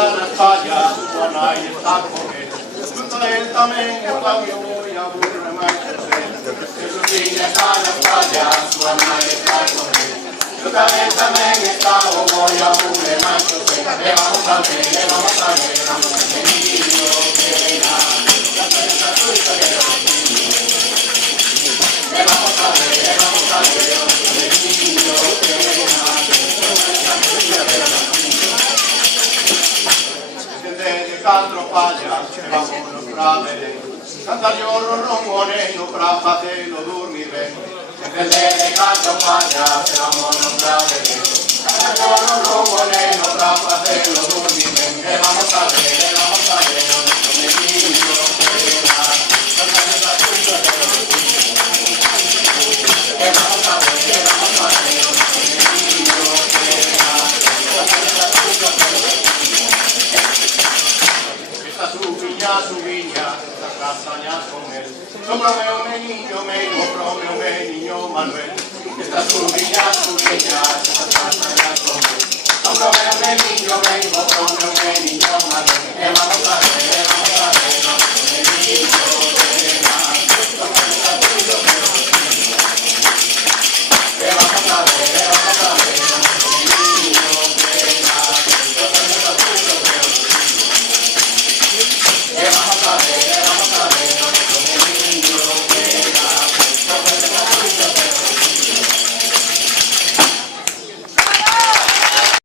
canas fallas, Juana y está con él. Junto a él también está yo voy a burre macho. Jesús tiene canas fallas, Juana y está con él. Junto a él también está yo voy a burre macho. Le vamos a ver, el niño que era. La prensa suya que era. Le vamos a ver, el niño que era. De cantro falla, vámonos pra Belén. Canta lloro rongoneno pra facelo dormir ben. De cantro falla, vámonos pra Belén. Canta lloro rongoneno pra facelo dormir ben. Vamos a ver, el niño que era. Canta esa tuya que vamos a ver, el niño que era. Canta esa tuya que su viña, la castaña con él. Cómprame un niño Manuel. Esta su viña, la castaña con él. Cómprame un niño Manuel. Vamos a ver,